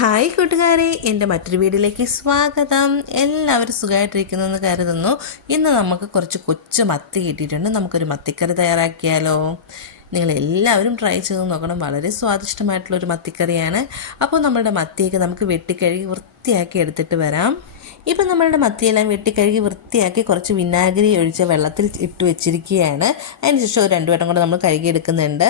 Hi കൂട്ടുകാരെ എന്റെ മറ്റൊരു വീഡിയോയിലേക്ക് സ്വാഗതം. എല്ലാവരും സുഖമായിട്ടിരിക്കുന്നു എന്ന് കരുതുന്നു. ഇന്ന് നമുക്ക് കുറച്ച് കൊച്ചു മത്തി കിട്ടിയിട്ടുണ്ട്. നമുക്കൊരു മത്തിക്കറി തയ്യാറാക്കിയാലോ? നിങ്ങൾ എല്ലാവരും ട്രൈ ചെയ്ത് നോക്കണം. വളരെ സ്വാദിഷ്ടമായിട്ടുള്ളൊരു മത്തിക്കറിയാണ്. അപ്പോൾ നമ്മളുടെ മത്തിയൊക്കെ നമുക്ക് വെട്ടിക്കഴുകി വൃത്തിയാക്കി എടുത്തിട്ട് വരാം. ഇപ്പം നമ്മളുടെ മത്തിയെല്ലാം വെട്ടിക്കഴുകി വൃത്തിയാക്കി കുറച്ച് വിനാഗിരി ഒഴിച്ച വെള്ളത്തിൽ ഇട്ട് വെച്ചിരിക്കുകയാണ്. അതിനുശേഷം ഒരു രണ്ടു വട്ടം കൂടെ നമ്മൾ കഴുകിയെടുക്കുന്നുണ്ട്.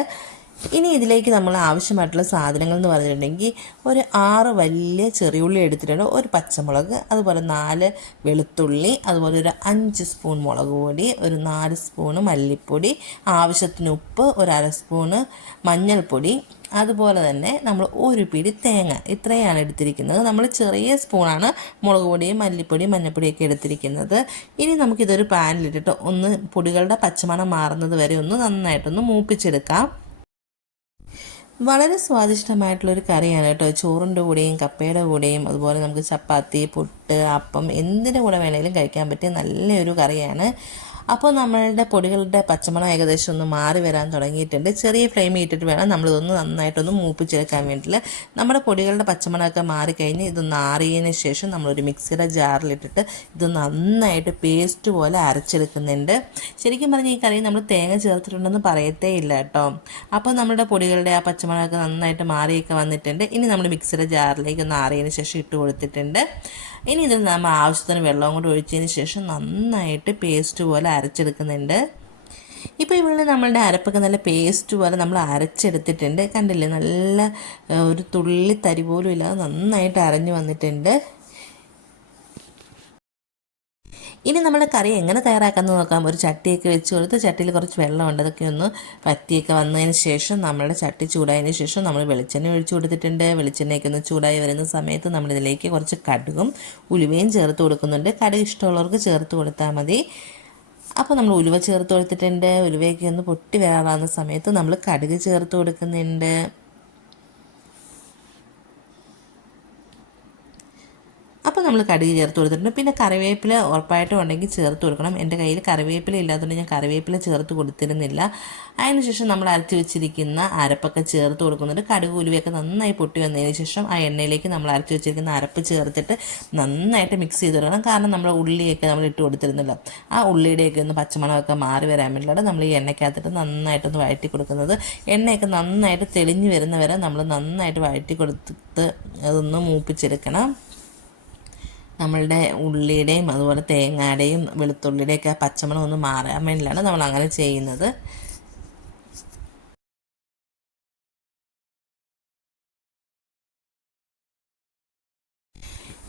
ഇനി ഇതിലേക്ക് നമ്മൾ ആവശ്യമായിട്ടുള്ള സാധനങ്ങൾ എന്ന് പറഞ്ഞിട്ടുണ്ടെങ്കിൽ ഒരു ആറ് വലിയ ചെറിയുള്ളി എടുത്തിട്ടുണ്ട്. ഒരു പച്ചമുളക് അതുപോലെ നാല് വെളുത്തുള്ളി അതുപോലെ ഒരു അഞ്ച് സ്പൂൺ മുളക് പൊടി ഒരു നാല് സ്പൂണ് മല്ലിപ്പൊടി ആവശ്യത്തിന് ഉപ്പ് ഒരു അര സ്പൂണ് മഞ്ഞൾപ്പൊടി അതുപോലെ തന്നെ നമ്മൾ ഒരു പിടി തേങ്ങ. ഇത്രയാണ് എടുത്തിരിക്കുന്നത്. നമ്മൾ ചെറിയ സ്പൂണാണ് മുളക് പൊടിയും മല്ലിപ്പൊടിയും മഞ്ഞൾപ്പൊടിയൊക്കെ എടുത്തിരിക്കുന്നത്. ഇനി നമുക്കിതൊരു പാനിലിട്ടിട്ട് ഒന്ന് പൊടികളുടെ പച്ചമണം മാറുന്നത് വരെ ഒന്ന് നന്നായിട്ടൊന്ന് മൂപ്പിച്ചെടുക്കാം. വളരെ സ്വാദിഷ്ടമായിട്ടുള്ളൊരു കറിയാണ് കേട്ടോ. ചോറിന്റെ കൂടെയും കപ്പയുടെ കൂടെയും അതുപോലെ നമുക്ക് ചപ്പാത്തി പുട്ട് അപ്പം എന്തിന്റെ കൂടെ വേണമെങ്കിലും കഴിക്കാൻ പറ്റിയ നല്ലൊരു കറിയാണ്. അപ്പോൾ നമ്മളുടെ പൊടികളുടെ പച്ചമണം ഏകദേശം ഒന്ന് മാറി വരാൻ തുടങ്ങിയിട്ടുണ്ട്. ചെറിയ ഫ്ലെയിം ഇട്ടിട്ട് വേണം നമ്മളിതൊന്ന് നന്നായിട്ടൊന്ന് മൂപ്പിച്ചെടുക്കാൻ വേണ്ടിയിട്ട്. നമ്മുടെ പൊടികളുടെ പച്ചമണമൊക്കെ മാറിക്കഴിഞ്ഞ് ഇതൊന്ന് ആറിയതിന് ശേഷം നമ്മളൊരു മിക്സിയുടെ ജാറിലിട്ടിട്ട് ഇത് നന്നായിട്ട് പേസ്റ്റ് പോലെ അരച്ചെടുക്കുന്നുണ്ട്. ശരിക്കും പറഞ്ഞാൽ ഈ കറി നമ്മൾ തേങ്ങ ചേർത്തിട്ടുണ്ടെന്ന് പറയത്തേ ഇല്ല കേട്ടോ. അപ്പോൾ നമ്മുടെ പൊടികളുടെ ആ പച്ചമണമൊക്കെ നന്നായിട്ട് മാറിയൊക്കെ വന്നിട്ടുണ്ട്. ഇനി നമ്മൾ മിക്സിയുടെ ജാറിലേക്ക് ഒന്ന് ആറിയതിന് ശേഷം ഇട്ട് കൊടുത്തിട്ടുണ്ട്. ഇനി ഇതിൽ നമ്മൾ ആവശ്യത്തിന് വെള്ളം കൂടി ഒഴിച്ചതിന് ശേഷം നന്നായിട്ട് പേസ്റ്റ് പോലെ അരച്ചെടുക്കുന്നുണ്ട്. ഇപ്പോൾ ഇവിടെ നമ്മളുടെ അരപ്പൊക്കെ നല്ല പേസ്റ്റ് പോലെ നമ്മൾ അരച്ചെടുത്തിട്ടുണ്ട്. കണ്ടില്ലേ? നല്ല ഒരു തുള്ളി തരി പോലും ഇല്ലാതെ നന്നായിട്ട് അരഞ്ഞു വന്നിട്ടുണ്ട്. ഇനി നമ്മുടെ കറി എങ്ങനെ തയ്യാറാക്കാമെന്ന് നോക്കാം. ഒരു ചട്ടിയൊക്കെ വെച്ച് കൊടുത്ത് ചട്ടിയിൽ കുറച്ച് വെള്ളമുണ്ട് അതൊക്കെ ഒന്ന് പറ്റിയൊക്കെ വന്നതിന് ശേഷം നമ്മുടെ ചട്ടി ചൂടായതിന് ശേഷം നമ്മൾ വെളിച്ചെണ്ണ ഒഴിച്ചു കൊടുത്തിട്ടുണ്ട്. വെളിച്ചെണ്ണയൊക്കെ ഒന്ന് ചൂടായി വരുന്ന സമയത്ത് നമ്മളിതിലേക്ക് കുറച്ച് കടുകും ഉലുവയും ചേർത്ത് കൊടുക്കുന്നുണ്ട്. കടുക് ഇഷ്ടമുള്ളവർക്ക് ചേർത്ത് കൊടുത്താൽ മതി. അപ്പോൾ നമ്മൾ ഉലുവ ചേർത്ത് കൊടുത്തിട്ടുണ്ട്. ഉലുവയൊക്കെ ഒന്ന് പൊട്ടി വരാറാകുന്ന സമയത്ത് നമ്മൾ കടുക് ചേർത്ത് കൊടുക്കുന്നുണ്ട്. അപ്പോൾ നമ്മൾ കടുക് ചേർത്ത് കൊടുത്തിട്ടുണ്ട്. പിന്നെ കറിവേപ്പില ഉറപ്പായിട്ടും ഉണ്ടെങ്കിൽ ചേർത്ത് കൊടുക്കണം. എന്റെ കയ്യിൽ കറിവേപ്പില ഇല്ലാത്തതുകൊണ്ട് ഞാൻ കറിവേപ്പില ചേർത്ത് കൊടുത്തിരുന്നില്ല. അതിനുശേഷം നമ്മൾ അരച്ച് വെച്ചിരിക്കുന്ന അരപ്പൊക്കെ ചേർത്ത് കൊടുക്കുന്നുണ്ട്. കടുക് ഉലുവയൊക്കെ നന്നായി പൊട്ടി വന്നതിന് ശേഷം ആ എണ്ണയിലേക്ക് നമ്മൾ അരച്ച് വെച്ചിരിക്കുന്ന അരപ്പ് ചേർത്തിട്ട് നന്നായിട്ട് മിക്സ് ചെയ്ത് കൊടുക്കണം. കാരണം നമ്മൾ ഉള്ളിയൊക്കെ നമ്മൾ ഇട്ട് കൊടുത്തിരുന്നല്ലോ. ആ ഉള്ളിയുടെയൊക്കെ ഒന്ന് പച്ചമണമൊക്കെ മാറി വരാൻ വേണ്ടിയിട്ടാണ് നമ്മൾ ഈ എണ്ണയ്ക്കകത്തിട്ട് നന്നായിട്ടൊന്ന് വഴറ്റി കൊടുക്കുന്നത്. എണ്ണയൊക്കെ നന്നായിട്ട് തെളിഞ്ഞ് വരുന്നവരെ നമ്മൾ നന്നായിട്ട് വഴറ്റി കൊടുത്തിട്ട് അതൊന്ന് മൂപ്പിച്ചെടുക്കണം. നമ്മളുടെ ഉള്ളിയുടെയും അതുപോലെ തേങ്ങയുടെയും വെളുത്തുള്ളിയുടെയൊക്കെ പച്ചമണം ഒന്ന് മാറാൻ വേണ്ടിയിട്ടാണ് നമ്മൾ അങ്ങനെ ചെയ്യുന്നത്.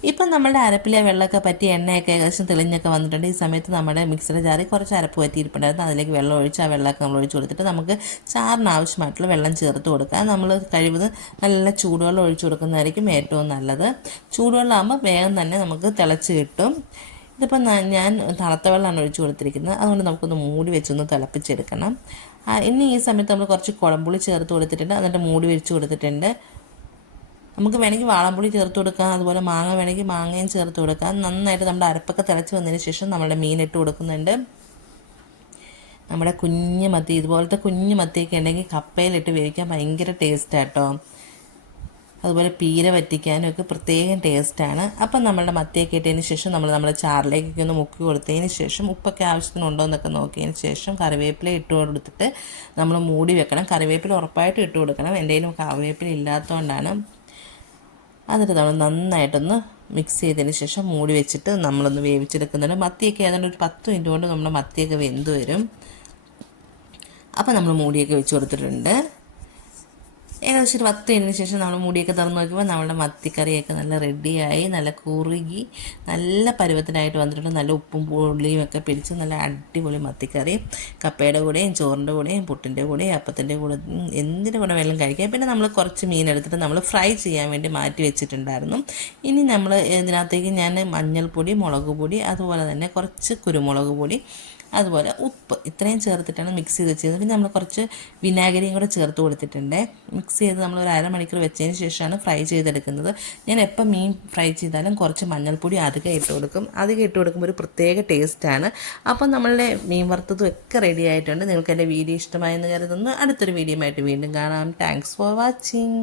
ഇപ്പം നമ്മുടെ അരപ്പിലെ വെള്ളമൊക്കെ പറ്റി എണ്ണയൊക്കെ ഏകദേശം തെളിഞ്ഞൊക്കെ വന്നിട്ടുണ്ട്. ഈ സമയത്ത് നമ്മുടെ മിക്സിയുടെ ജാറിൽ കുറച്ച് അരപ്പ് പറ്റിയിരിപ്പുണ്ടായിരുന്നു അതിലേക്ക് വെള്ളം ഒഴിച്ച് ആ വെള്ളമൊക്കെ നമ്മൾ ഒഴിച്ച് കൊടുത്തിട്ട് നമുക്ക് ചാറിന് ആവശ്യമായിട്ടുള്ള വെള്ളം ചേർത്ത് കൊടുക്കാം നമ്മൾ കഴിവത് നല്ല ചൂടുവെള്ളം ഒഴിച്ച് കൊടുക്കുന്നതായിരിക്കും ഏറ്റവും നല്ലത്. ചൂടുവെള്ളം ആകുമ്പോൾ വേഗം തന്നെ നമുക്ക് തിളച്ച് കിട്ടും. ഇതിപ്പം ഞാൻ തണുത്ത വെള്ളമാണ് ഒഴിച്ച് കൊടുത്തിരിക്കുന്നത്. അതുകൊണ്ട് നമുക്കൊന്ന് മൂടി വെച്ചൊന്ന് തിളപ്പിച്ചെടുക്കണം. ഇനി ഈ സമയത്ത് നമ്മൾ കുറച്ച് കുളമ്പുളി ചേർത്ത് കൊടുത്തിട്ടുണ്ട്. എന്നിട്ട് മൂടി വെച്ച് കൊടുത്തിട്ടുണ്ട്. നമുക്ക് വേണമെങ്കിൽ വാളംപുളി ചേർത്ത് കൊടുക്കാം അതുപോലെ മാങ്ങ വേണമെങ്കിൽ മാങ്ങയും ചേർത്ത് കൊടുക്കാം. നന്നായിട്ട് നമ്മുടെ അരപ്പൊക്കെ തിളച്ച് വന്നതിന് ശേഷം നമ്മുടെ മീൻ ഇട്ട് കൊടുക്കുന്നുണ്ട്. നമ്മുടെ കുഞ്ഞു മത്തി ഇതുപോലത്തെ കുഞ്ഞു മത്തിയൊക്കെ ഉണ്ടെങ്കിൽ കപ്പയിലിട്ട് വേവിക്കാൻ ഭയങ്കര ടേസ്റ്റാട്ടോ അതുപോലെ പീര വറ്റിക്കാനും ഒക്കെ പ്രത്യേകം ടേസ്റ്റാണ് അപ്പം നമ്മളുടെ മത്തിയൊക്കെ ഇട്ടതിന് ശേഷം നമ്മൾ നമ്മുടെ ചാറിലേക്കൊക്കെ ഒന്ന് മുക്കി കൊടുത്തതിന് ശേഷം ഉപ്പൊക്കെ ആവശ്യത്തിനുണ്ടോ എന്നൊക്കെ നോക്കിയതിന് ശേഷം കറിവേപ്പില ഇട്ട് കൊടുത്തിട്ട് നമ്മൾ മൂടി വെക്കണം. കറിവേപ്പില ഉറപ്പായിട്ടും ഇട്ട് കൊടുക്കണം. എന്തെങ്കിലും കറിവേപ്പില ഇല്ലാത്തതുകൊണ്ടാണ്. എന്നിട്ട് നമ്മൾ നന്നായിട്ടൊന്ന് മിക്സ് ചെയ്തതിന് ശേഷം മൂടി വെച്ചിട്ട് നമ്മളൊന്ന് വേവിച്ചെടുക്കുന്നുണ്ട്. മത്തിയൊക്കെ ഏതാണ്ട് ഒരു പത്ത് മിനിറ്റ് കൊണ്ട് നമ്മുടെ മത്തിയൊക്കെ വെന്ത് വരും. അപ്പോൾ നമ്മൾ മൂടിയൊക്കെ വെച്ച് കൊടുത്തിട്ടുണ്ട്. ഏകദേശം ഒരു പത്ത് മിനിറ്റിന് ശേഷം നമ്മൾ മുടിയൊക്കെ തുറന്ന് നോക്കുമ്പോൾ നമ്മുടെ മത്തിക്കറിയൊക്കെ നല്ല റെഡിയായി നല്ല കുറുകി നല്ല പരുവത്തിനായിട്ട് വന്നിട്ടുണ്ട്. നല്ല ഉപ്പും പുളിയും ഒക്കെ പിടിച്ച് നല്ല അടിപൊളി മത്തിക്കറി. കപ്പയുടെ കൂടെയും ചോറിന്റെ കൂടെയും പുട്ടിന്റെ കൂടെയും അപ്പത്തിന്റെ കൂടെ എന്തിന്റെ കൂടെ വെള്ളം കഴിക്കാം. പിന്നെ നമ്മൾ കുറച്ച് മീൻ എടുത്തിട്ട് നമ്മൾ ഫ്രൈ ചെയ്യാൻ വേണ്ടി മാറ്റി വെച്ചിട്ടുണ്ടായിരുന്നു. ഇനി നമ്മൾ ഇതിനകത്തേക്ക് ഞാൻ മഞ്ഞൾപ്പൊടി മുളക് പൊടി അതുപോലെ തന്നെ കുറച്ച് കുരുമുളക് പൊടി അതുപോലെ ഉപ്പ്. ഇത്രയും ചേർത്തിട്ടാണ് മിക്സ് ചെയ്ത് വെച്ചത്. പിന്നെ നമ്മൾ കുറച്ച് വിനാഗിരിയും കൂടെ ചേർത്ത് കൊടുത്തിട്ടുണ്ട്. മിക്സ് ചെയ്ത് നമ്മൾ ഒരു അരമണിക്കൂർ വെച്ചതിന് ശേഷമാണ് ഫ്രൈ ചെയ്തെടുക്കുന്നത്. ഞാൻ എപ്പോൾ മീൻ ഫ്രൈ ചെയ്താലും കുറച്ച് മഞ്ഞൾപ്പൊടി അധികം ഇട്ട് കൊടുക്കും. അധികം ഇട്ട് കൊടുക്കുമ്പോൾ ഒരു പ്രത്യേക ടേസ്റ്റാണ്. അപ്പം നമ്മളുടെ മീൻ വറുത്തതും ഒക്കെ റെഡി ആയിട്ടുണ്ട്. നിങ്ങൾക്ക് എന്റെ വീഡിയോ ഇഷ്ടമായെന്ന് കരുതുന്നു. അടുത്തൊരു വീഡിയോ ആയിട്ട് വീണ്ടും കാണാം. Thanks for watching